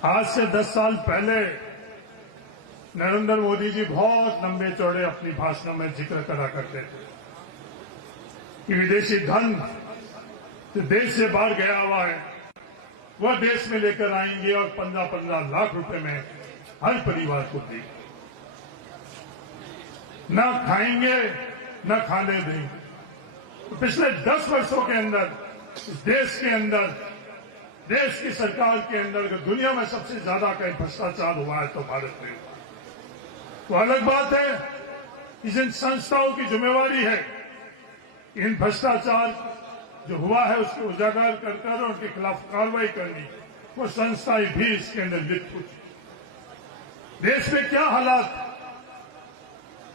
आज से 10 साल पहले नरेंद्र मोदी जी बहुत लंबे चौड़े अपनी भाषणों में जिक्र करा करते थे कि विदेशी धन जो देश से बाहर गया हुआ है वह देश में लेकर आएंगे और 15-15 लाख रुपए में हर परिवार को देंगे, न खाएंगे न खाने देंगे। तो पिछले 10 वर्षों के अंदर इस देश के अंदर, देश की सरकार के अंदर दुनिया में सबसे ज्यादा कहीं भ्रष्टाचार हुआ है तो भारत में। तो अलग बात है कि जिन संस्थाओं की जिम्मेवारी है इन भ्रष्टाचार जो हुआ है उसको उजागर कर उनके खिलाफ कार्रवाई करनी, वो संस्थाएं भी इसके अंदर लिप्त होती। देश में क्या हालात,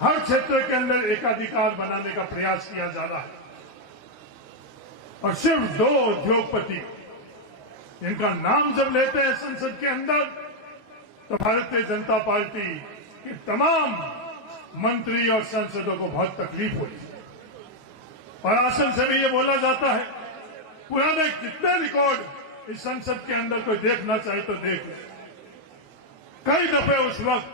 हर क्षेत्र के अंदर एकाधिकार बनाने का प्रयास किया जा रहा है और सिर्फ 2 उद्योगपति इनका नाम जब लेते हैं संसद के अंदर तो भारतीय जनता पार्टी के तमाम मंत्री और सांसदों को बहुत तकलीफ होती है। और आसन से भी ये बोला जाता है पुराने कितने रिकॉर्ड इस संसद के अंदर कोई देखना चाहे तो देख ले। कई दफे उस वक्त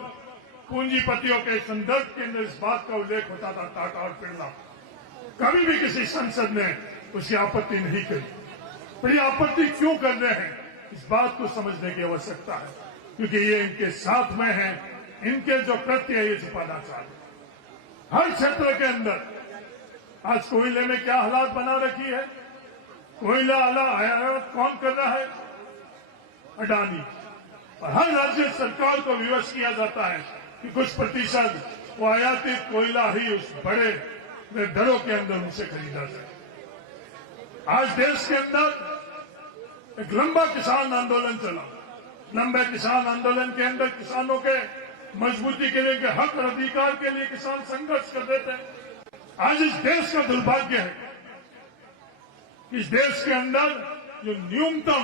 पूंजीपतियों के संदर्भ के अंदर इस बात का उल्लेख होता था, टाटा और बिरला। कभी भी किसी संसद ने उसकी आपत्ति नहीं करी। पर ये आपत्ति क्यों कर रहे हैं, इस बात को समझने की आवश्यकता है, क्योंकि ये इनके साथ में है, इनके जो कृत्य है ये छुपाना चाहते। हर क्षेत्र के अंदर आज कोयले में क्या हालात बना रखी है, कोयला आयात कौन कर रहा है, अडानी। और हर राज्य सरकार को विवश किया जाता है कि कुछ प्रतिशत वो आयातित कोयला ही उस बड़े दरों के अंदर उनसे खरीदा जाए। आज देश के अंदर एक लंबा किसान आंदोलन चला। लंबे किसान आंदोलन के अंदर किसानों के मजबूती के लिए, के हक और अधिकार के लिए किसान संघर्ष कर रहे थे। आज इस देश का दुर्भाग्य है, इस देश के अंदर जो न्यूनतम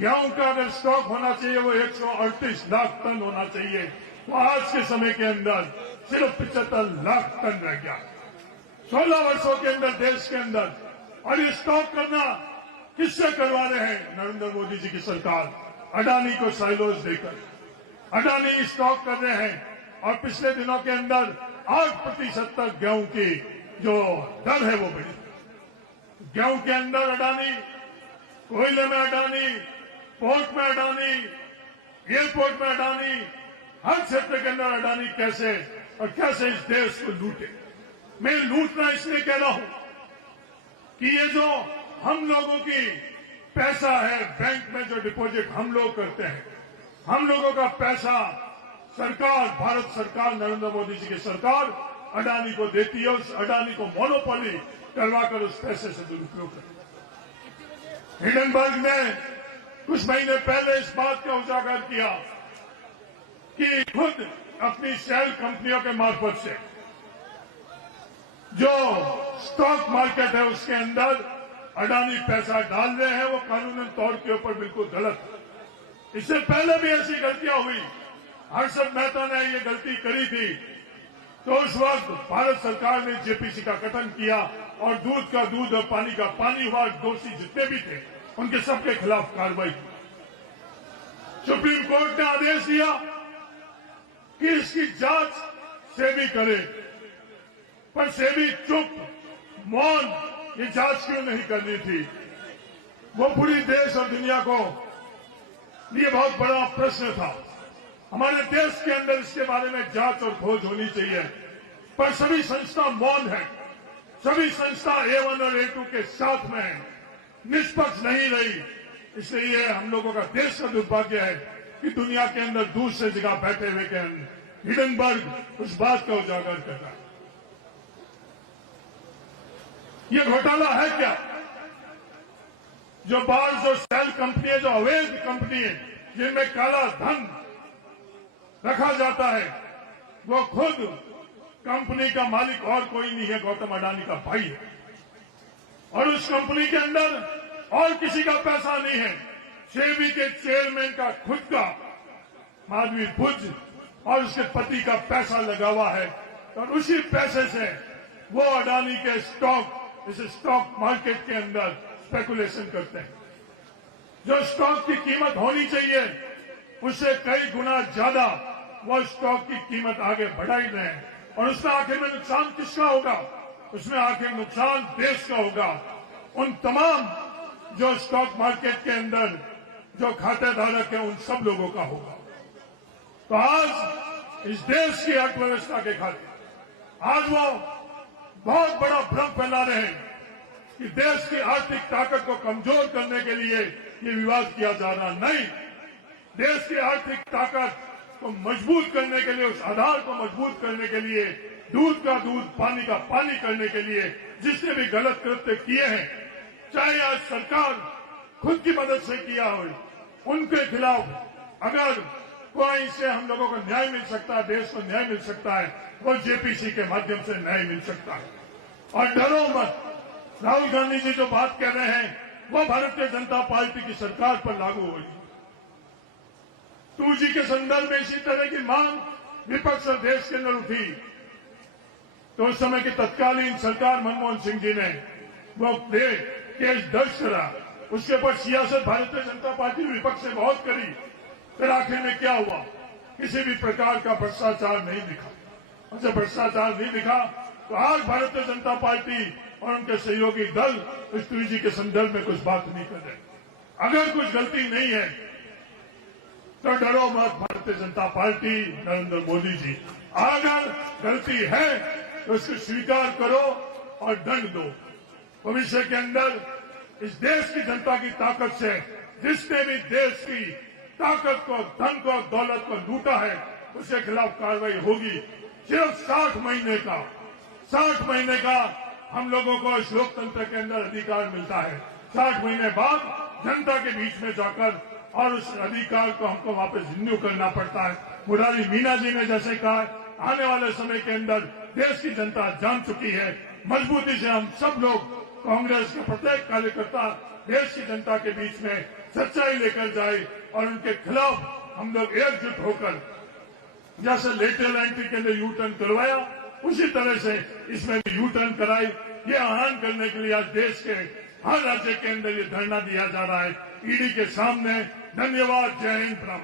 गेहूं का अगर स्टॉक होना चाहिए वो 138 लाख टन होना चाहिए, वो आज के समय के अंदर सिर्फ 75 लाख टन रह गया। 16 वर्षों के अंदर देश के अंदर। और ये स्टॉक करना किससे करवा रहे हैं? नरेंद्र मोदी जी की सरकार अडानी को साइलोज देकर अडानी स्टॉक कर रहे हैं। और पिछले दिनों के अंदर 8% तक गेहूं की जो दर है वो बढ़ी। गेहूं के अंदर अडानी, कोयले में अडानी, पोर्ट में अडानी, एयरपोर्ट में अडानी, हर क्षेत्र के अंदर अडानी कैसे इस देश को लूटे। मैं लूटना इसलिए कह रहा हूं कि ये जो हम लोगों की पैसा है बैंक में जो डिपॉजिट हम लोग करते हैं, हम लोगों का पैसा सरकार, भारत सरकार, नरेंद्र मोदी जी की सरकार अडानी को देती है। उस अडानी को मोनोपोली करवाकर उस पैसे से दुरुपयोग करती है। हिंडनबर्ग ने कुछ महीने पहले इस बात का उजागर किया कि खुद अपनी शेल कंपनियों के मार्फत से जो स्टॉक मार्केट है उसके अंदर अडानी पैसा डाल रहे हैं, वो कानूनी तौर के ऊपर बिल्कुल गलत है। इससे पहले भी ऐसी गलतियां हुई। हर्षद मेहता ने ये गलती करी थी तो उस वक्त भारत सरकार ने जेपीसी का गठन किया और दूध का दूध और पानी का पानी हुआ। दोषी जितने भी थे उनके सबके खिलाफ कार्रवाई की। सुप्रीम कोर्ट ने आदेश दिया कि इसकी जांच सेबी करे, पर सेबी चुप, मौन, ये जांच क्यों नहीं करनी थी? वो पूरी देश और दुनिया को ये बहुत बड़ा प्रश्न था। हमारे देश के अंदर इसके बारे में जांच और खोज होनी चाहिए, पर सभी संस्था मौन है। सभी संस्था A1 और A2 के साथ में है, निष्पक्ष नहीं रही। इसलिए हम लोगों का देश का दुर्भाग्य है कि दुनिया के अंदर दूसरे जगह बैठे हुए के हिंडनबर्ग उस बात का उजागर कर रहा है। ये घोटाला है क्या? जो बाहर जो सेल कंपनी है, जो अवैध कंपनी है, जिनमें काला धन रखा जाता है, वो खुद कंपनी का मालिक और कोई नहीं है, गौतम अडानी का भाई है। और उस कंपनी के अंदर और किसी का पैसा नहीं है। सेबी के चेयरमैन का खुद का माधवी भुज और उसके पति का पैसा लगा हुआ है और उसी पैसे से वो अडानी के स्टॉक, इस स्टॉक मार्केट के अंदर स्पेकुलेशन करते हैं। जो स्टॉक की कीमत होनी चाहिए उससे कई गुना ज्यादा वो स्टॉक की कीमत आगे बढ़ाई रहे हैं। और उसमें आखिर में नुकसान किसका होगा? उसमें आखिर नुकसान देश का होगा। उन तमाम जो स्टॉक मार्केट के अंदर जो खातेधारक है उन सब लोगों का होगा। तो आज इस देश की अर्थव्यवस्था के खातिर आज वो बहुत बड़ा भ्रम फैला रहे हैं कि देश की आर्थिक ताकत को कमजोर करने के लिए ये विवाद किया जा रहा नहीं। देश की आर्थिक ताकत को मजबूत करने के लिए, उस आधार को मजबूत करने के लिए, दूध का दूध पानी का पानी करने के लिए जिसने भी गलत कृत्य किए हैं, चाहे आज सरकार खुद की मदद से किया हो, उनके खिलाफ अगर कोई से हम लोगों को न्याय मिल सकता है, देश को न्याय मिल सकता है, वो जेपीसी के माध्यम से न्याय मिल सकता है। और डरो मत, राहुल गांधी जी जो बात कह रहे हैं वो भारतीय जनता पार्टी की सरकार पर लागू होगी। 2G के संदर्भ में इसी तरह की मांग विपक्ष और देश के अंदर उठी तो उस समय की तत्कालीन सरकार मनमोहन सिंह जी ने वो केस दर्ज करा। उसके ऊपर सियासत भारतीय जनता पार्टी विपक्ष ने बहुत करी। फिर आखिर में क्या हुआ? किसी भी प्रकार का भ्रष्टाचार नहीं दिखा। और जब भ्रष्टाचार नहीं दिखा तो आज भारतीय जनता पार्टी और उनके सहयोगी दल इस 2G के संदर्भ में कुछ बात नहीं कर रहे। अगर कुछ गलती नहीं है तो डरो मत भारतीय जनता पार्टी, नरेंद्र मोदी जी। अगर गलती है तो उसको स्वीकार करो और दंड दो। भविष्य के अंदर इस देश की जनता की ताकत से जिसने भी देश की ताकत को, धन को, दौलत को लूटा है उसके खिलाफ कार्रवाई होगी। सिर्फ 60 महीने का हम लोगों को इस लोकतंत्र के अंदर अधिकार मिलता है। 60 महीने बाद जनता के बीच में जाकर और उस अधिकार को हमको वापस रिन्यू करना पड़ता है। मुरारी मीना जी ने जैसे कहा, आने वाले समय के अंदर देश की जनता जान चुकी है। मजबूती से हम सब लोग, कांग्रेस के प्रत्येक कार्यकर्ता देश की जनता के बीच में सच्चाई लेकर जाए और उनके खिलाफ हम लोग एकजुट होकर, जैसे लेटरल एंट्री के अंदर यू टर्न करवाया उसी तरह से इसमें भी यू टर्न कराई। ये आह्वान करने के लिए आज देश के हर राज्य के अंदर ये धरना दिया जा रहा है ईडी के सामने। धन्यवाद। जय हिंद। प्रणाम।